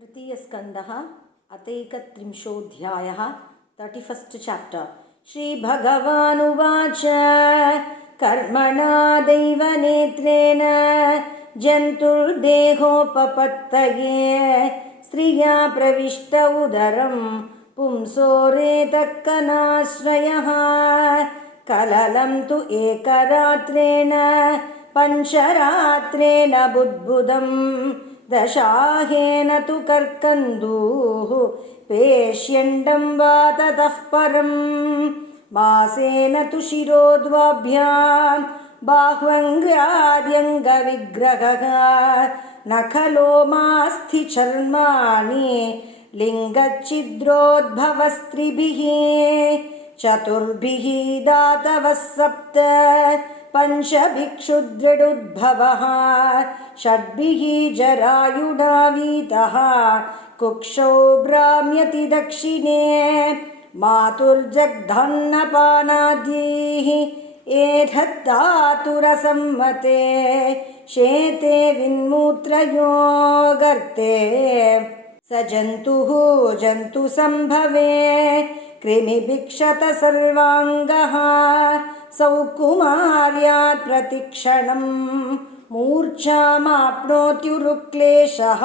तृतीयस्कन्धः अथैकत्रिंशोऽध्यायः 31st chapter। श्रीभगवानुवाच कर्मणा दैवनेत्रेण जन्तुर्देहोपपत्तये स्त्रिया प्रविष्ट उदरं पुंसोरेतक्कनाश्रयः कललं तु एकरात्रेण पञ्चरात्रेण बुद्बुदम् दशाहेन तु कर्कन्दूः पेष्यण्डं वा ततः परं मासेन तु शिरोद्वाभ्यां बाह्वङ्ग्र्याद्यङ्गविग्रहः न खलो मास्थि चर्माणि लिङ्गच्छिद्रोद्भवस्त्रिभिः चतुर्भिः दातवः सप्त पञ्चभिक्षुदृडुद्भवः षड्भिः जरायुणावीतः कुक्षौ भ्राम्यति दक्षिणे मातुर्जग्धन्नपानाद्यैः एधत्तातुरसम्मते शेते विन्मूत्रयो गर्ते स जन्तुः जन्तुसम्भवे कृमिभिक्षत सर्वाङ्गः सौकुमार्यात् प्रतिक्षणं मूर्छामाप्नोत्युरुक्लेशः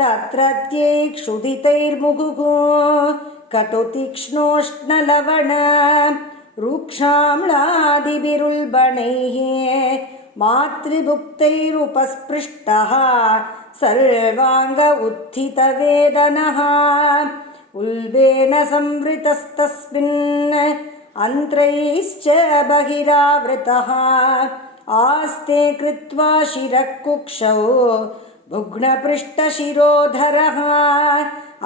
तत्रत्यैक्षुधितैर्मुहुः कटुतीक्ष्णोष्णलवण रूक्षाम्लादिभिरुल्बणैः मातृभुक्तैरुपस्पृष्टः सर्वाङ्ग उत्थितवेदनः उल्बेन संवृतस्तस्मिन् अन्त्रैश्च बहिरावृतः आस्ते कृत्वा शिरः कुक्षौ भुग्नपृष्ठशिरोधरः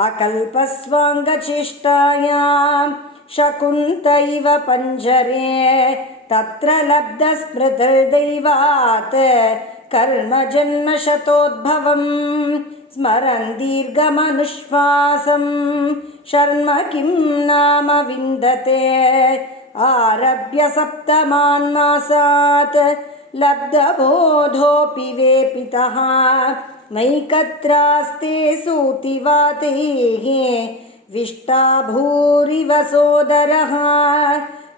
अकल्पस्वाङ्गचेष्टायां शकुन्त इव पञ्जरे तत्र लब्धस्मृतिर्दैवात् कर्मजन्मशतोद्भवम् स्मरन् दीर्घमनुश्वासं शर्म किं नाम विन्दते आरभ्य सप्तमान्मासात् लब्धबोधोऽपि वेपितः नैकत्रास्ते सूतिवातैः विष्टा भूरिव सोदरः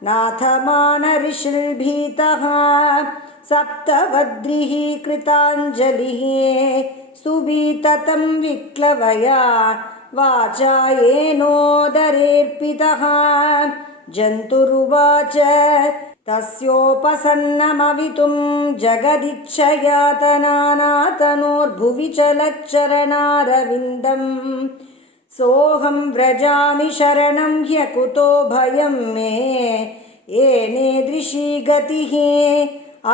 नाथमानऋषिर्भीतः सप्तवद्रिः कृताञ्जलिः सुबीततं विक्लवया वाचा येनोदरेऽर्पितः जन्तुरुवाच तस्योपसन्नमवितुं जगदिच्छयातनानातनोर्भुवि चलच्चरणारविन्दम् सोऽहं व्रजामि शरणं ह्यकुतो भयं मे येनेदृशी गतिः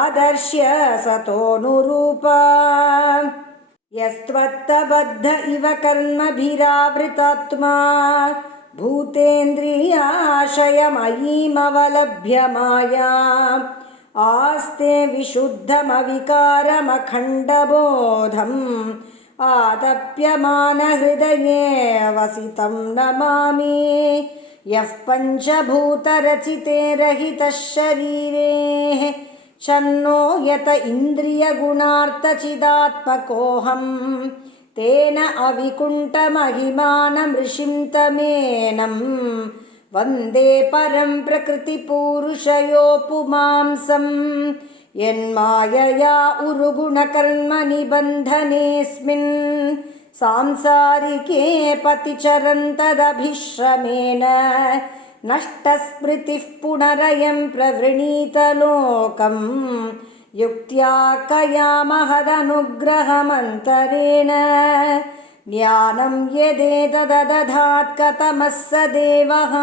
आदर्श्य सतोऽनुरूपा यस्त्वत्तबद्ध इव कर्मभिरावृतात्मा भूतेन्द्रियाशयमयीमवलभ्य मायाम् आस्ते विशुद्धमविकारमखण्डबोधम् आतप्यमानहृदये वसितं नमामि यः पञ्चभूतरचिते रहितः शरीरे छन्नो यत इन्द्रियगुणार्थचिदात्मकोऽहं तेन अविकुण्ठमहिमानं ऋषिं तमेनं वन्दे परं प्रकृतिपूरुषयो पुमांसं यन्मायया उरुगुणकर्मनिबन्धनेऽस्मिन् सांसारिके पतिचरन्तदभिश्रमेण नष्टस्मृतिः पुनरयं प्रवृणीतलोकं युक्त्या कयामहदनुग्रहमन्तरेण ज्ञानं यदेतददधात् कथमः स देवः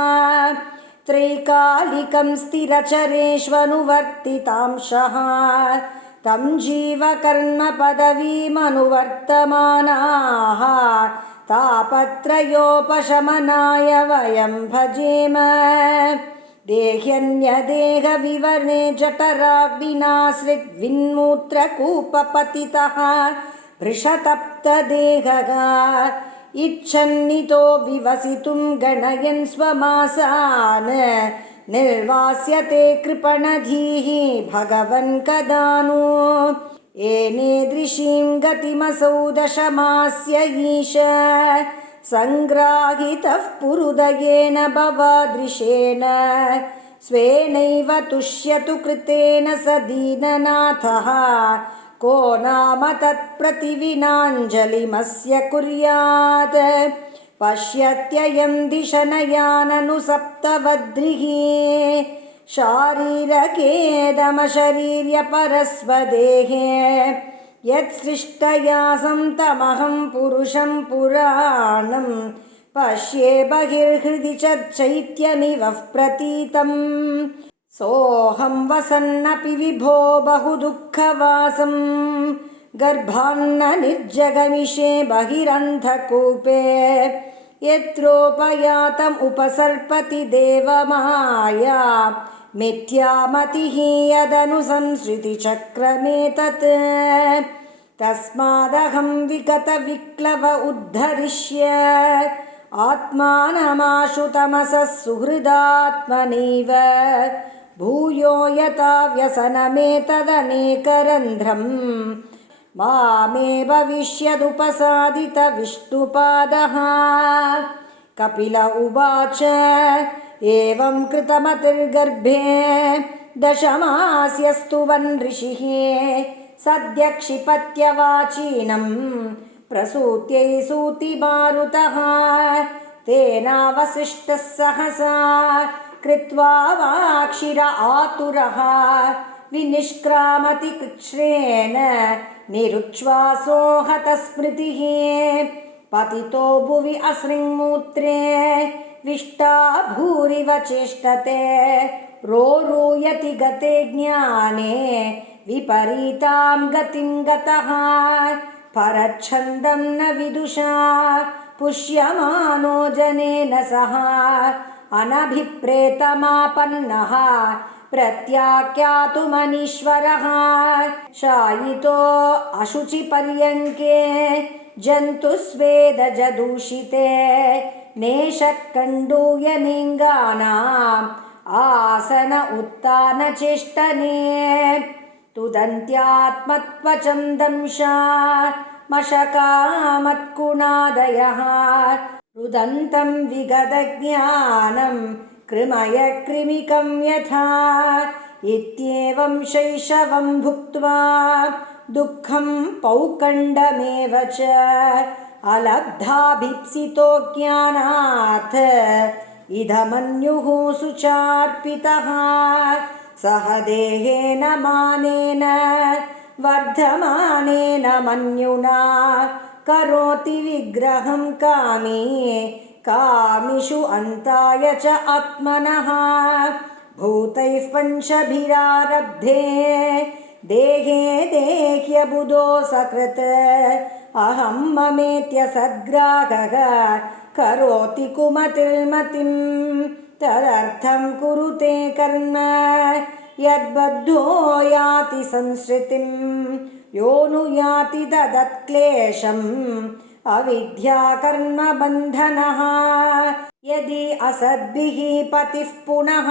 त्रैकालिकं स्थिरचरेष्वनुवर्तितांशः तं जीवकर्मपदवीमनुवर्तमानाः तापत्रयोपशमनाय वयं भजेम देह्यन्यदेहविवरे जठराग्निनाश्रिद्विन्मूत्रकूपपतितः भृशतप्तदेहः इच्छन्नितो विवसितुं गणयन् स्वमासान् निर्वास्यते कृपणधीः भगवन् कदा नु एनेदृशीं गतिमसौ दशमास्य ईश सङ्ग्राहितः पुरुदयेन भवादृशेन स्वेनैव तुष्यतु कृतेन स दीननाथः को नाम तत्प्रतिविनाञ्जलिमस्य कुर्यात् पश्यत्ययं दिशनयाननु सप्तवद्रिः शारीरकेदमशरीर्यपरस्वदेहे यत्सृष्टया तमहं पुरुषं पुराणं पश्ये बहिर्हृदि च चैत्यमिव प्रतीतम् सोऽहं वसन्नपि विभो बहुदुःखवासं गर्भान्न निर्जगमिषे बहिरन्धकूपे यत्रोपयातम् उपसर्पति देवमाया मिथ्यामतिः यदनुसंसृतिचक्रमेतत् तस्मादहं विगतविक्लव उद्धरिष्य आत्मानमाशु तमसः सुहृदात्मनैव भूयो यथा व्यसनमेतदनेकरन्ध्रं मामे भविष्यदुपसादितविष्णुपादः कपिल उवाच एवं कृतमतिर्गर्भे दशमास्यस्तुवन् ऋषिः सद्य क्षिपत्यवाचीनं प्रसूत्यै सूतिमारुतः तेनावसिष्टः सहसा कृत्वा वाक्षिर आतुरः विनिष्क्रामति कृच्छ्रेण निरुच्छ्वासो हतस्मृतिः पतितो भुवि असृङ्मूत्रे विष्टा भूरिव चेष्टते रोरूयति गते ज्ञाने विपरीतां गतिं गतः परच्छन्दं न विदुषा पुष्यमानो जनेन सह अनभिप्रेतमापन्नः प्रत्याख्यातुमनीश्वरः शायितो अशुचिपर्यङ्के जन्तुस्वेदजदूषिते नेषत्कण्डूयलिङ्गानाम् आसन उत्तानचेष्टने तुदन्त्यात्मत्वचं दंशा मशकामत्कुणादयः रुदन्तं विगतज्ञानं कृमय कृमिकं यथा इत्येवं शैशवं भुक्त्वा दुःखं पौकण्डमेव च अलब्धाभीप्सितो ज्ञानात् इदमन्युः सुचार्पितः सह देहेन मानेन वर्धमानेन मन्युना करोति विग्रहं कामी कामिषु अन्ताय च आत्मनः भूतैः पञ्चभिरारब्धे देहे देह्यबुधो सकृत् अहं ममेत्य सद्ग्राहः करोति कुमतिर्मतिं तदर्थं कुरुते कर्म यद्बद्धो याति संसृतिं योऽनुयाति तदत्क्लेशम् अविद्या कर्मबन्धनः यदि असद्भिः पतिः पुनः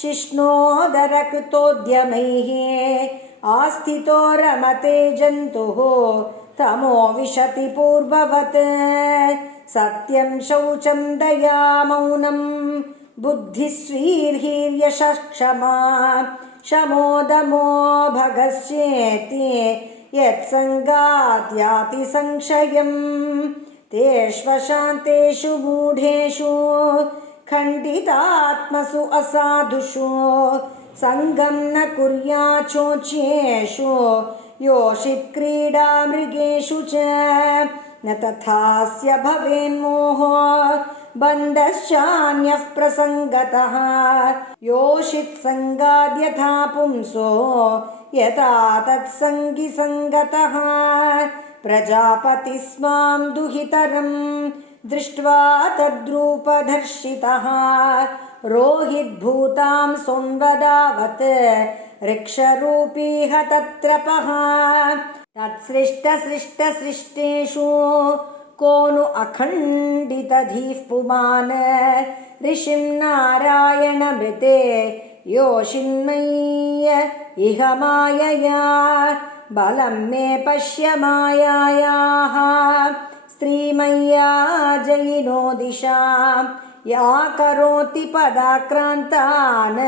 शिष्णोदरकृतोद्यमैः आस्थितो रमते जन्तुः तमो विशति पूर्ववत् सत्यं शौचं दया मौनं बुद्धिस्वीर्हीर्यशः क्षमा शमोदमो भगश्चेति यत्सङ्गात् याति संशयं तेष्वशान्तेषु मूढेषु खण्डितात्मसु असाधुषु सङ्गं न कुर्याचोच्येषु योषित्क्रीडा मृगेषु च न तथास्य भवेन्मोहो बन्धश्चान्यः प्रसङ्गतः योषित्सङ्गाद्यथा पुंसो यथा तत्सङ्गि सङ्गतः प्रजापतिस्मां दुहितरं दृष्ट्वा तद्रूपदर्शितः रोहिद्भूतां संवदावत् ऋक्षरूपीह तत्रपः तत्सृष्टसृष्टसृष्टेषु को नु अखण्डितधीः पुमान् ऋषिं नारायणमृते योषिन्मय्य इह मायया बलं मे पश्य मायायाः स्त्रीमय्या जयिनो दिशा या करोति पदाक्रान्तान्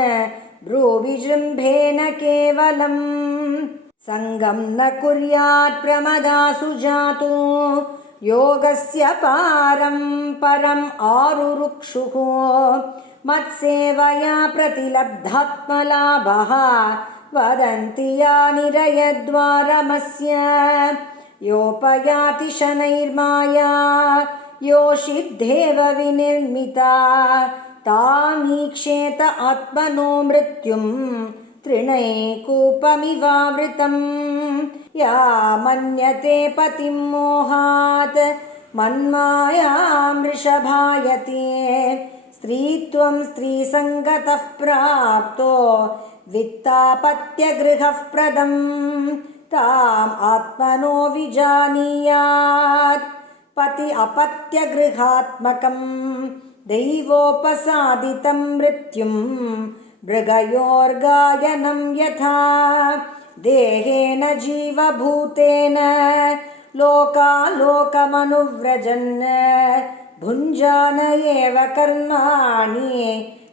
भ्रूविजृम्भेन केवलम् सङ्गं न कुर्यात् प्रमदासु जातु योगस्य पारं परम् आरुरुक्षुः मत्सेवया प्रतिलब्धात्मलाभः वदन्ति या निरयद्वारमस्य योपयाति शनैर्माया योषिद्धेव विनिर्मिता तामीक्षेत आत्मनो मृत्युं तृणैकूपमिवावृतम् या मन्यते पतिं मोहात् मन्मायां वृषभायते स्त्रीत्वं स्त्रीसङ्गतः प्राप्तो वित्तापत्यगृहः प्रदम् ताम् आत्मनो विजानीयात् पति अपत्यगृहात्मकं दैवोपसादितं मृत्युं मृगयोर्गायनं यथा देहेन जीवभूतेन लोकालोकमनुव्रजन् भुञ्जान एव कर्माणि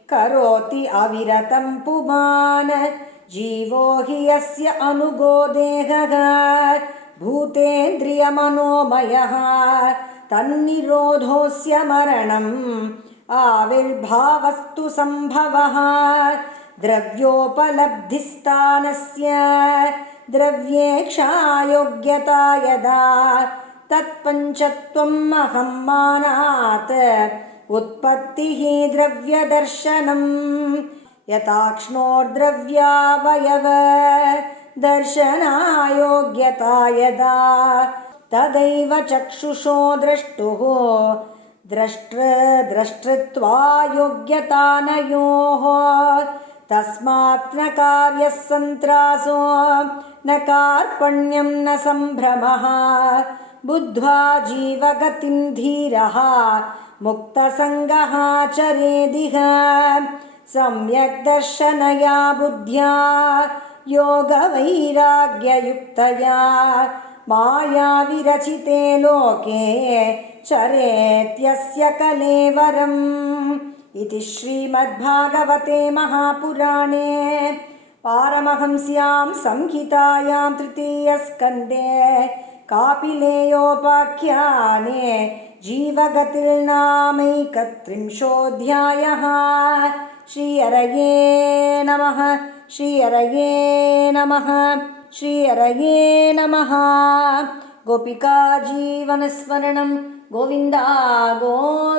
करोति अविरतं पुमान् जीवो हि यस्य अनुगो देहः भूतेन्द्रियमनोमयः तन्निरोधोऽस्य मरणम् आविर्भावस्तु सम्भवः द्रव्योपलब्धिस्थानस्य द्रव्येक्षायोग्यता यदा तत्पञ्चत्वम् अहम्मानात् उत्पत्तिः द्रव्यदर्शनम् यथाक्ष्णोर्द्रव्यावयव दर्शनायोग्यता यदा तदैव चक्षुषो द्रष्टुः द्रष्टृत्वायोग्यतानयोः तस्मात् न कार्यः सन्त्रासो न कार्पण्यं न सम्भ्रमः बुद्ध्वा जीवगतिं धीरः मुक्तसङ्गः चरेदिह सम्यक् दर्शनया बुद्ध्या योगवैराग्ययुक्तया मायाविरचिते लोके चरेत्यस्य कलेवरम् इति श्रीमद्भागवते महापुराणे पारमहंस्यां संहितायां तृतीयस्कन्धे कापिलेयोपाख्याने जीवगतिर्नामैकत्रिंशोऽध्यायः श्रीहरये नमः श्रीहरये नमः श्रीहरये नमः गोपिका जीवनस्मरणं गोविन्दा गोविन्द